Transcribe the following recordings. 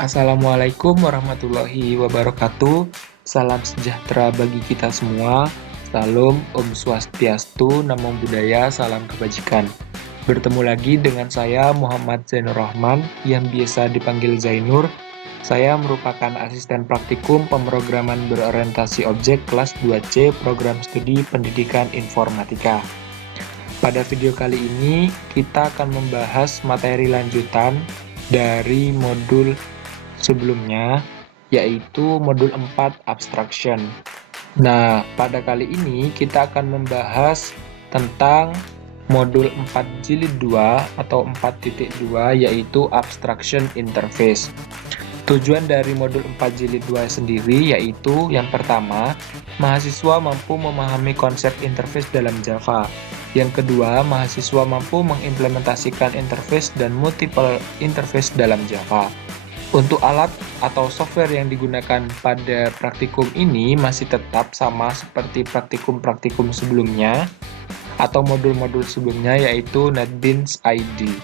Assalamualaikum warahmatullahi wabarakatuh. Salam sejahtera bagi kita semua. Salam Om Swastiastu, Namo Buddhaya, salam kebajikan. Bertemu lagi dengan saya Muhammad Zainur Rahman yang biasa dipanggil Zainur. Saya merupakan asisten praktikum pemrograman berorientasi objek kelas 2C program studi pendidikan informatika. Pada video kali ini kita akan membahas materi lanjutan dari modul sebelumnya, yaitu modul 4 Abstraction. Nah, pada kali ini kita akan membahas tentang modul 4 jilid 2 atau 4.2, yaitu Abstraction Interface. Tujuan dari modul 4 jilid 2 sendiri yaitu yang pertama, mahasiswa mampu memahami konsep interface dalam Java. Yang kedua, mahasiswa mampu mengimplementasikan interface dan multiple interface dalam Java. Untuk alat atau software yang digunakan pada praktikum ini masih tetap sama seperti praktikum-praktikum sebelumnya atau modul-modul sebelumnya, yaitu NetBeans ID.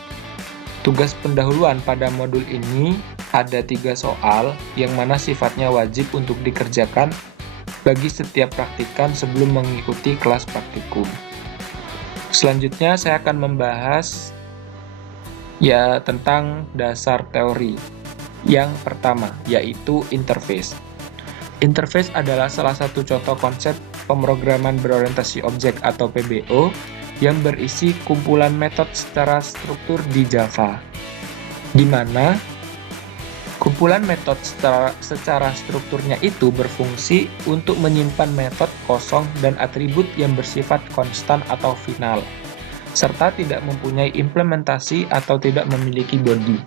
Tugas pendahuluan pada modul ini ada 3 soal yang mana sifatnya wajib untuk dikerjakan bagi setiap praktikan sebelum mengikuti kelas praktikum. Selanjutnya saya akan membahas tentang dasar teori. Yang pertama, yaitu interface. Interface adalah salah satu contoh konsep pemrograman berorientasi objek atau PBO yang berisi kumpulan metode secara struktur di Java, di mana kumpulan metode secara strukturnya itu berfungsi untuk menyimpan metode kosong dan atribut yang bersifat konstan atau final, serta tidak mempunyai implementasi atau tidak memiliki body.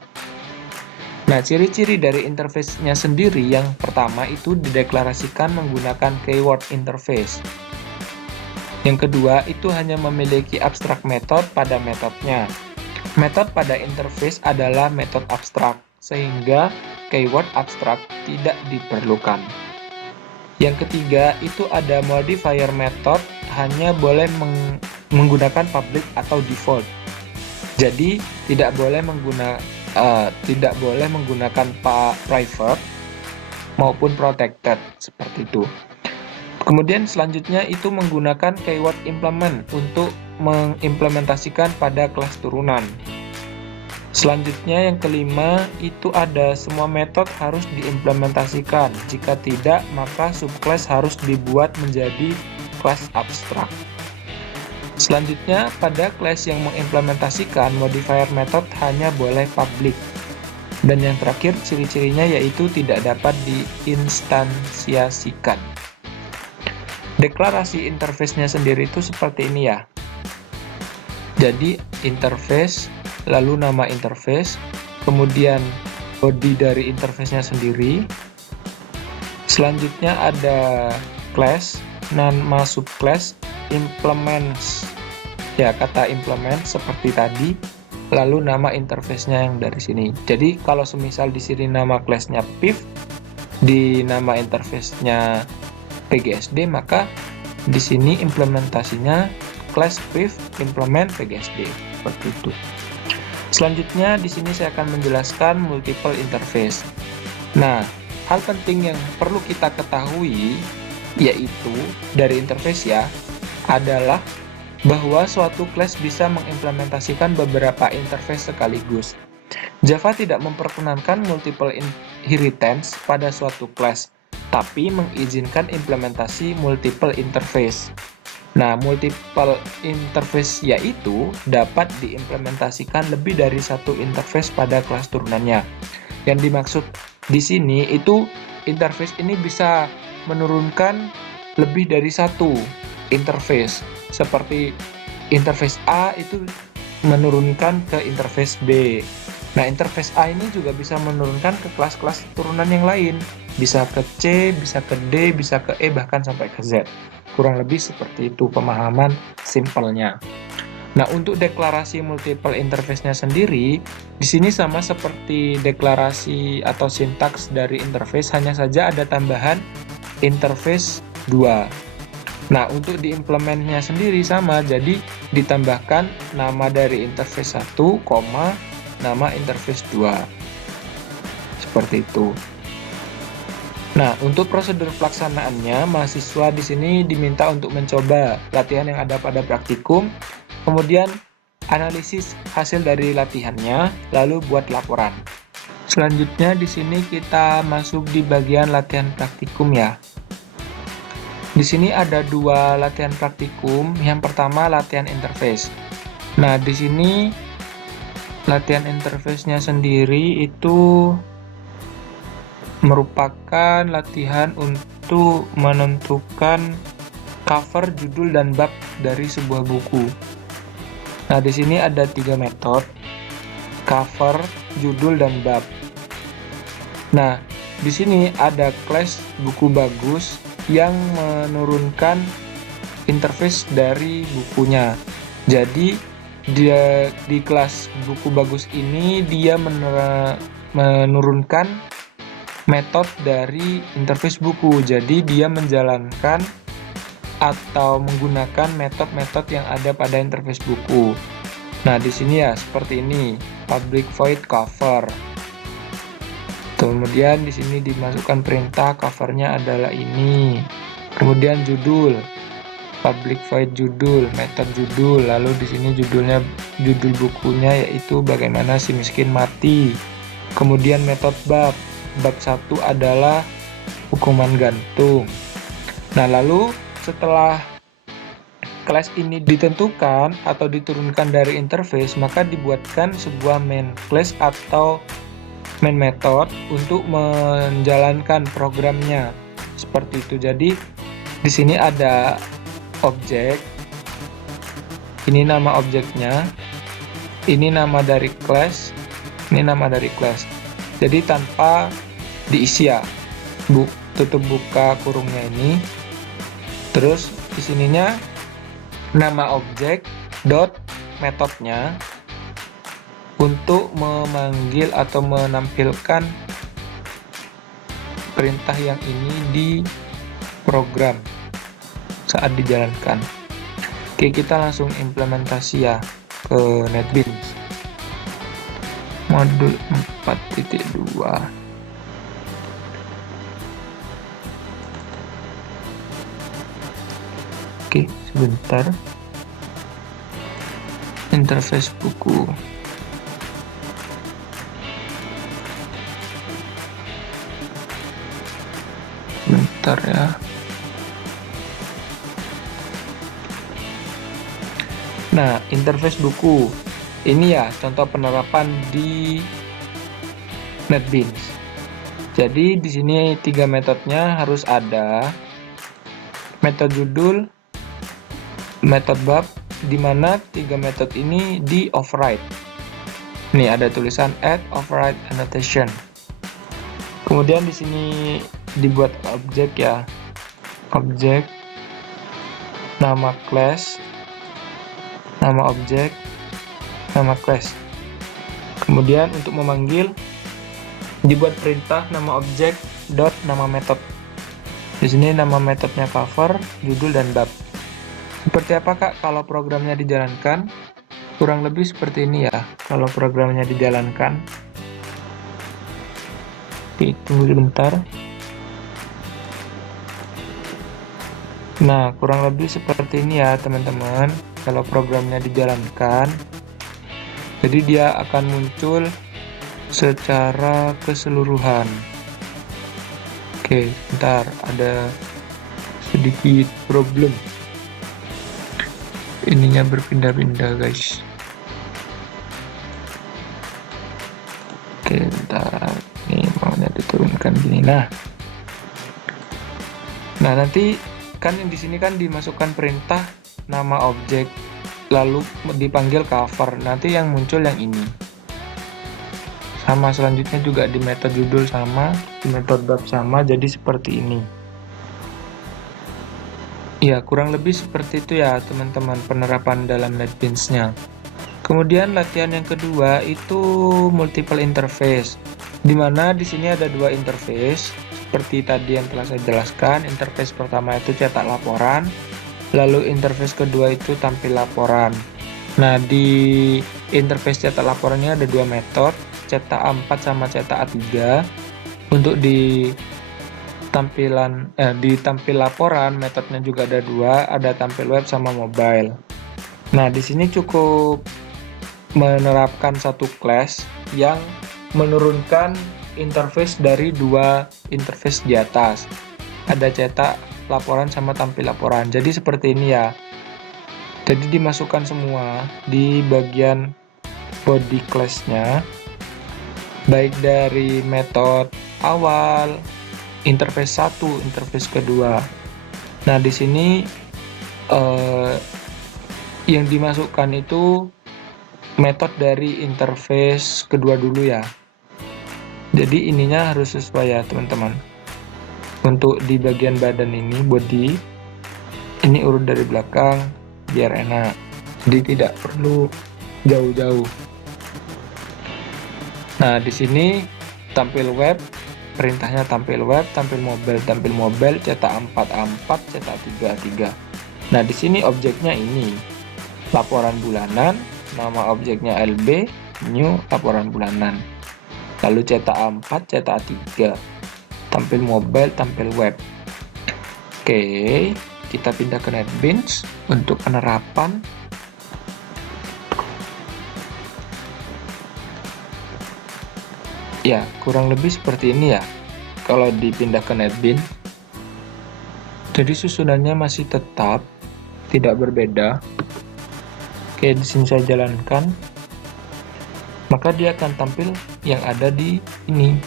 Nah, ciri-ciri dari interface-nya sendiri yang pertama itu dideklarasikan menggunakan keyword interface. Yang kedua, itu hanya memiliki abstrak method pada metodenya. Metode pada interface adalah metode abstrak, sehingga keyword abstrak tidak diperlukan. Yang ketiga, itu ada modifier method hanya boleh menggunakan public atau default. Jadi, tidak boleh menggunakan private maupun protected, seperti itu. Kemudian selanjutnya itu menggunakan keyword implement untuk mengimplementasikan pada kelas turunan. Selanjutnya yang kelima itu ada semua metode harus diimplementasikan. Jika tidak, maka subclass harus dibuat menjadi kelas abstrak. Selanjutnya, pada kelas yang mengimplementasikan modifier method hanya boleh public. Dan yang terakhir, ciri-cirinya yaitu tidak dapat diinstansiasikan. Deklarasi interface-nya sendiri itu seperti ini ya. Jadi, interface, lalu nama interface, kemudian body dari interface-nya sendiri. Selanjutnya ada class, nama subclass, implements, ya kata implement seperti tadi, lalu nama interface-nya yang dari sini. Jadi kalau semisal di sini nama class-nya PIV, di nama interface-nya PGSD, maka di sini implementasinya class PIV implement PGSD, seperti itu. Selanjutnya di sini saya akan menjelaskan multiple interface. Nah, hal penting yang perlu kita ketahui yaitu dari interface ya, adalah bahwa suatu kelas bisa mengimplementasikan beberapa interface sekaligus. Java tidak memperkenankan multiple inheritance pada suatu kelas, tapi mengizinkan implementasi multiple interface. Nah, multiple interface yaitu dapat diimplementasikan lebih dari satu interface pada kelas turunannya. Yang dimaksud di sini itu interface ini bisa menurunkan lebih dari satu interface, seperti interface A itu menurunkan ke interface B. Nah, interface A ini juga bisa menurunkan ke kelas-kelas turunan yang lain, bisa ke C, bisa ke D, bisa ke E, bahkan sampai ke Z. Kurang lebih seperti itu pemahaman simpelnya. Nah, untuk deklarasi multiple interface-nya sendiri, di sini sama seperti deklarasi atau sintaks dari interface, hanya saja ada tambahan interface 2. Nah, untuk diimplementnya sendiri sama, jadi ditambahkan nama dari interface 1, nama interface 2. seperti itu. Nah, untuk prosedur pelaksanaannya, mahasiswa di sini diminta untuk mencoba latihan yang ada pada praktikum, kemudian analisis hasil dari latihannya, lalu buat laporan. Selanjutnya di sini kita masuk di bagian latihan praktikum ya. Di sini ada dua latihan praktikum. Yang pertama latihan interface. Nah, di sini latihan interface-nya sendiri itu merupakan latihan untuk menentukan cover, judul, dan bab dari sebuah buku. Nah, di sini ada 3 metode: cover, judul, dan bab. Nah, di sini ada kelas buku bagus yang menurunkan interface dari bukunya. Jadi dia di kelas buku bagus ini dia menurunkan metode dari interface buku. Jadi dia menjalankan atau menggunakan metode-metode yang ada pada interface buku. Nah, di sini ya seperti ini, public void cover. Kemudian di sini dimasukkan perintah covernya adalah ini. Kemudian judul, public void judul, metode judul. Lalu di sini judul bukunya yaitu bagaimana si miskin mati. Kemudian metode bab 1 adalah hukuman gantung. Nah, lalu setelah kelas ini ditentukan atau diturunkan dari interface, maka dibuatkan sebuah main class atau main method untuk menjalankan programnya. Seperti itu. Jadi di sini ada objek. Ini nama objeknya. Ini nama dari class. Ini nama dari class. Jadi tanpa diisi ya. Tutup buka kurungnya ini. Terus di sininya nama objek dot metodenya untuk memanggil atau menampilkan perintah yang ini di program saat dijalankan. Oke, kita langsung implementasi ya ke NetBeans modul 4.2. Oke, sebentar. Interface buku. Sebentar ya. Nah, interface buku. Ini ya contoh penerapan di NetBeans. Jadi di sini 3 metodenya harus ada. Metode judul, metode bab, di mana 3 metode ini di override. Ini ada tulisan add override annotation. Kemudian di sini dibuat objek ya. Objek, nama class, nama objek, nama class. Kemudian untuk memanggil dibuat perintah nama objek dot nama metode. Di sini nama metodenya cover, judul, dan bab. Seperti apa Kak kalau programnya dijalankan? Kurang lebih seperti ini ya kalau programnya dijalankan. Oke, tunggu sebentar. Nah, kurang lebih seperti ini ya teman-teman kalau programnya dijalankan. Jadi dia akan muncul secara keseluruhan. Oke, bentar, ada sedikit problem. Ininya berpindah-pindah guys. Oke, bentar, ini maunya diturunkan gini. Nah nanti kan di sini kan dimasukkan perintah nama objek lalu dipanggil cover. Nanti yang muncul yang ini. Sama selanjutnya juga di metode judul sama, di metode bab sama, jadi seperti ini. Ya, kurang lebih seperti itu ya teman-teman penerapan dalam NetBeans-nya. Kemudian latihan yang kedua itu multiple interface, di mana di sini ada 2 interface seperti tadi yang telah saya jelaskan. Interface pertama itu cetak laporan, lalu interface kedua itu tampil laporan. Nah, di interface cetak laporannya ada 2 metode, cetak A4 sama cetak A3. Untuk di tampil laporan, metodenya juga ada dua, ada tampil web sama mobile. Nah, di sini cukup menerapkan satu class yang menurunkan interface dari dua interface di atas. Ada cetak laporan sama tampil laporan. Jadi seperti ini ya. Jadi dimasukkan semua di bagian body class-nya, baik dari metode awal, interface 1, interface kedua. Nah, di sini yang dimasukkan itu metode dari interface kedua dulu ya. Jadi ininya harus sesuai ya teman-teman. Untuk di bagian badan ini, body, ini urut dari belakang biar enak. Jadi tidak perlu jauh-jauh. Nah, di sini tampil web, perintahnya tampil web, tampil mobile, cetak 4A4, cetak 3A3. Nah, di sini objeknya ini, laporan bulanan, nama objeknya LB, new laporan bulanan. Lalu cetak A4, cetak A3, tampil mobile, tampil web. Oke, kita pindah ke NetBeans untuk penerapan. Ya, kurang lebih seperti ini ya kalau dipindah ke NetBeans. Jadi susunannya masih tetap tidak berbeda. Oke, di sini saya jalankan, maka dia akan tampil yang ada di ini,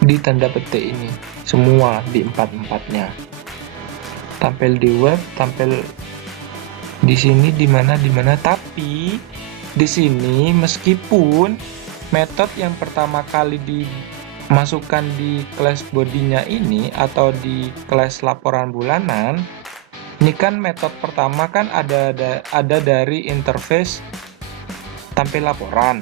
di tanda petik ini, semua di empat-empatnya. Tampil di web, tampil di sini, di mana, tapi di sini meskipun metode yang pertama kali dimasukkan di kelas bodinya ini atau di kelas laporan bulanan, ini kan metode pertama kan ada dari interface tampil laporan.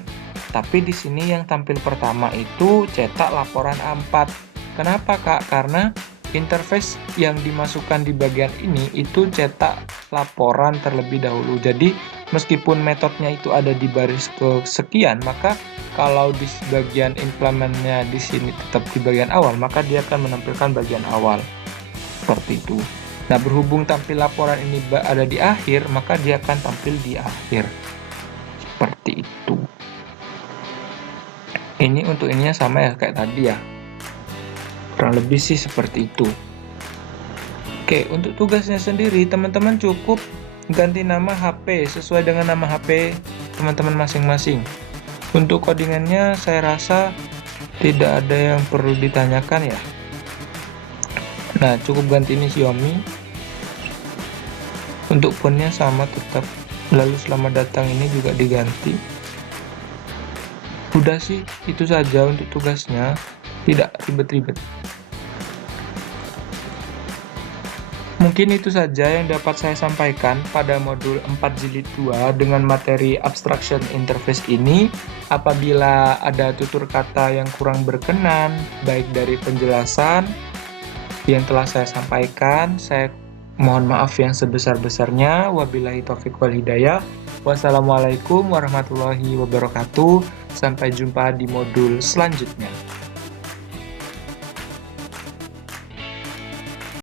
Tapi di sini yang tampil pertama itu cetak laporan A4. Kenapa Kak? Karena interface yang dimasukkan di bagian ini itu cetak laporan terlebih dahulu. Jadi meskipun metodenya itu ada di baris kesekian, maka kalau di bagian implementnya di sini tetap di bagian awal, maka dia akan menampilkan bagian awal. Seperti itu. Nah, berhubung tampil laporan ini ada di akhir, maka dia akan tampil di akhir. Seperti itu. Ini untuk ininya sama ya kayak tadi ya. Kurang lebih sih seperti itu. Oke, untuk tugasnya sendiri teman-teman cukup ganti nama HP sesuai dengan nama HP teman-teman masing-masing. Untuk codingannya saya rasa tidak ada yang perlu ditanyakan ya. Nah, cukup ganti ini Xiaomi. Untuk fontnya sama tetap. Lalu selamat datang ini juga diganti. Udah sih, itu saja untuk tugasnya. Tidak ribet-ribet. Mungkin itu saja yang dapat saya sampaikan pada modul 4 jilid 2 dengan materi Abstraction Interface ini. Apabila ada tutur kata yang kurang berkenan, baik dari penjelasan yang telah saya sampaikan, saya mohon maaf yang sebesar-besarnya. Wabillahi taufiq wal hidayah. Wassalamualaikum warahmatullahi wabarakatuh. Sampai jumpa di modul selanjutnya.